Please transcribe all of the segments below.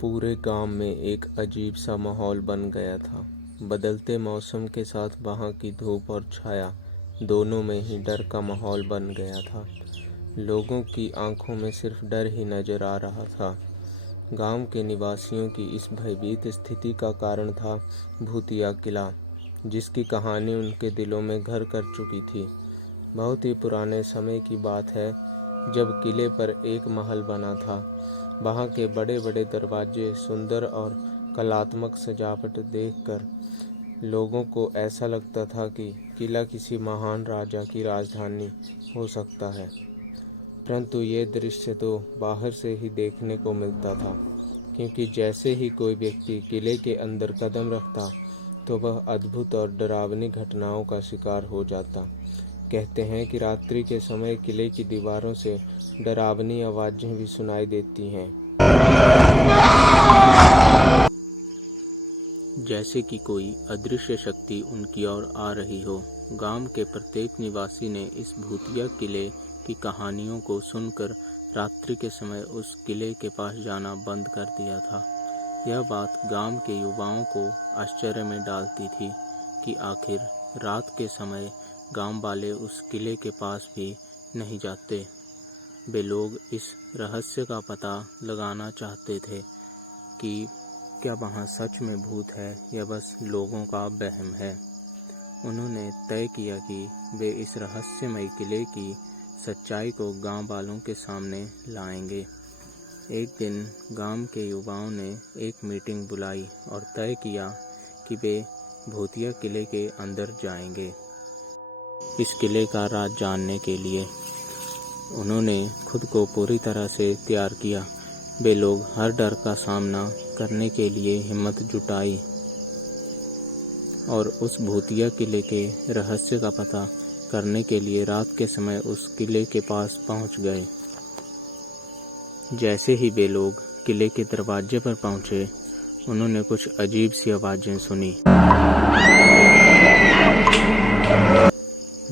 पूरे गांव में एक अजीब सा माहौल बन गया था। बदलते मौसम के साथ वहां की धूप और छाया दोनों में ही डर का माहौल बन गया था। लोगों की आंखों में सिर्फ डर ही नजर आ रहा था। गांव के निवासियों की इस भयभीत स्थिति का कारण था भूतिया किला, जिसकी कहानी उनके दिलों में घर कर चुकी थी। बहुत ही पुराने समय की बात है, जब किले पर एक महल बना था। वहाँ के बड़े बड़े दरवाजे, सुंदर और कलात्मक सजावट देखकर लोगों को ऐसा लगता था कि किला किसी महान राजा की राजधानी हो सकता है। परंतु ये दृश्य तो बाहर से ही देखने को मिलता था, क्योंकि जैसे ही कोई व्यक्ति किले के अंदर कदम रखता तो वह अद्भुत और डरावनी घटनाओं का शिकार हो जाता। कहते हैं कि रात्रि के समय किले की दीवारों से डरावनी आवाजें भी सुनाई देती हैं, जैसे कि कोई अदृश्य शक्ति उनकी ओर आ रही हो। गांव के प्रत्येक निवासी ने इस भूतिया किले की कहानियों को सुनकर रात्रि के समय उस किले के पास जाना बंद कर दिया था। यह बात गांव के युवाओं को आश्चर्य में डालती थी कि आखिर रात के समय गांव वाले उस किले के पास भी नहीं जाते। वे लोग इस रहस्य का पता लगाना चाहते थे कि क्या वहाँ सच में भूत है या बस लोगों का वहम है। उन्होंने तय किया कि वे इस रहस्यमय किले की सच्चाई को गांव वालों के सामने लाएंगे। एक दिन गांव के युवाओं ने एक मीटिंग बुलाई और तय किया कि वे भूतिया किले के अंदर जाएंगे। इस किले का राज जानने के लिए उन्होंने खुद को पूरी तरह से तैयार किया। वे लोग हर डर का सामना करने के लिए हिम्मत जुटाई और उस भूतिया किले के रहस्य का पता करने के लिए रात के समय उस किले के पास पहुंच गए। जैसे ही वे लोग किले के दरवाजे पर पहुंचे, उन्होंने कुछ अजीब सी आवाजें सुनी।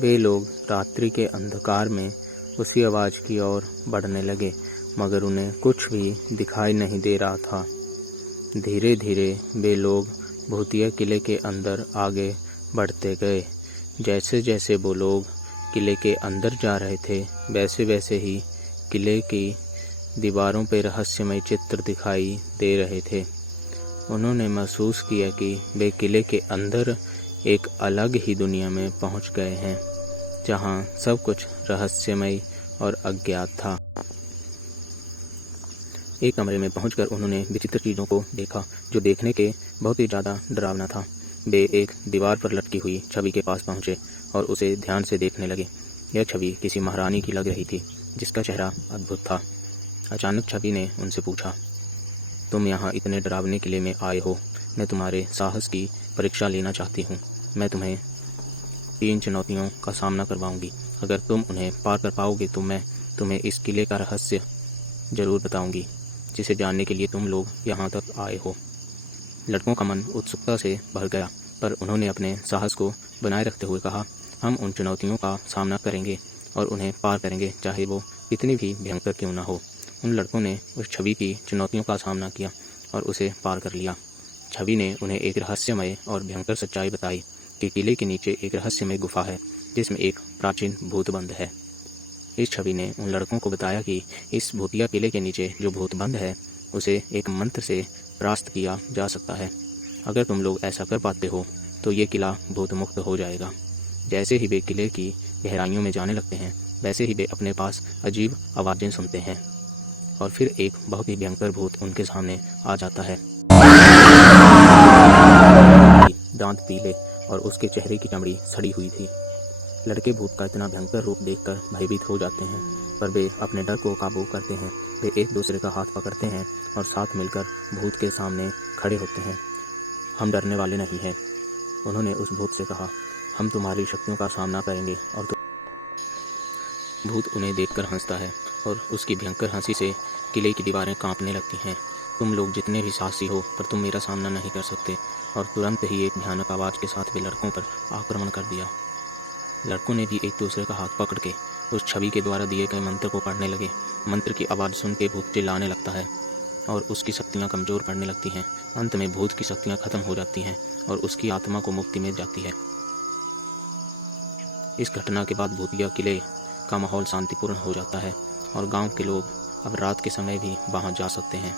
वे लोग रात्रि के अंधकार में उसी आवाज की ओर बढ़ने लगे, मगर उन्हें कुछ भी दिखाई नहीं दे रहा था। धीरे धीरे वे लोग भूतिया किले के अंदर आगे बढ़ते गए। जैसे जैसे वो लोग किले के अंदर जा रहे थे, वैसे वैसे ही किले की दीवारों पर रहस्यमय चित्र दिखाई दे रहे थे। उन्होंने महसूस किया कि वे किले के अंदर एक अलग ही दुनिया में पहुंच गए हैं, जहां सब कुछ रहस्यमय और अज्ञात था। एक कमरे में पहुंचकर उन्होंने विचित्र चीजों को देखा, जो देखने के बहुत ही ज्यादा डरावना था। वे एक दीवार पर लटकी हुई छवि के पास पहुंचे और उसे ध्यान से देखने लगे। यह छवि किसी महारानी की लग रही थी, जिसका चेहरा अद्भुत था। अचानक छवि ने उनसे पूछा, तुम यहाँ इतने डरावने किले में आए हो? मैं तुम्हारे साहस की परीक्षा लेना चाहती हूँ। मैं तुम्हें 3 चुनौतियों का सामना करवाऊंगी। अगर तुम उन्हें पार कर पाओगे तो मैं तुम्हें इस किले का रहस्य जरूर बताऊंगी, जिसे जानने के लिए तुम लोग यहाँ तक आए हो। लड़कों का मन उत्सुकता से भर गया, पर उन्होंने अपने साहस को बनाए रखते हुए कहा, हम उन चुनौतियों का सामना करेंगे और उन्हें पार करेंगे, चाहे वो कितनी भी भयंकर क्यों ना हो। उन लड़कों ने उस छवि की चुनौतियों का सामना किया और उसे पार कर लिया। छवि ने उन्हें एक रहस्यमय और भयंकर सच्चाई बताई कि किले के नीचे एक रहस्यमय गुफा है, जिसमें एक प्राचीन भूत बंद है। इस छवि ने उन लड़कों को बताया कि इस भूतिया किले के नीचे जो भूत बंद है, उसे एक मंत्र से परास्त किया जा सकता है। अगर तुम लोग ऐसा कर पाते हो तो ये किला भूत मुक्त हो जाएगा। जैसे ही वे किले की गहराइयों में जाने लगते हैं, वैसे ही वे अपने पास अजीब आवाजें सुनते हैं और फिर एक बहुत ही भयंकर भूत उनके सामने आ जाता है। दांत पीले और उसके चेहरे की चमड़ी सड़ी हुई थी। लड़के भूत का इतना भयंकर रूप देखकर भयभीत हो जाते हैं, पर वे अपने डर को काबू करते हैं। वे एक दूसरे का हाथ पकड़ते हैं और साथ मिलकर भूत के सामने खड़े होते हैं। हम डरने वाले नहीं हैं, उन्होंने उस भूत से कहा। हम तुम्हारी शक्तियों का सामना करेंगे और भूत उन्हें देखकर हंसता है और उसकी भयंकर हंसी से किले की दीवारें कांपने लगती हैं। तुम लोग जितने भी साहसी हो, पर तुम मेरा सामना नहीं कर सकते। और तुरंत ही एक भयानक आवाज के साथ वे लड़कों पर आक्रमण कर दिया। लड़कों ने भी एक दूसरे का हाथ पकड़ के उस छवि के द्वारा दिए गए मंत्र को पढ़ने लगे। मंत्र की आवाज़ सुन के भूत चिल्लाने लगता है, और उसकी शक्तियाँ कमज़ोर पड़ने लगती हैं। अंत में भूत की शक्तियाँ खत्म हो जाती हैं और उसकी आत्मा को मुक्ति मिल जाती है। इस घटना के बाद भूतिया किले का माहौल शांतिपूर्ण हो जाता है और गांव के लोग अब रात के समय भी वहां जा सकते हैं।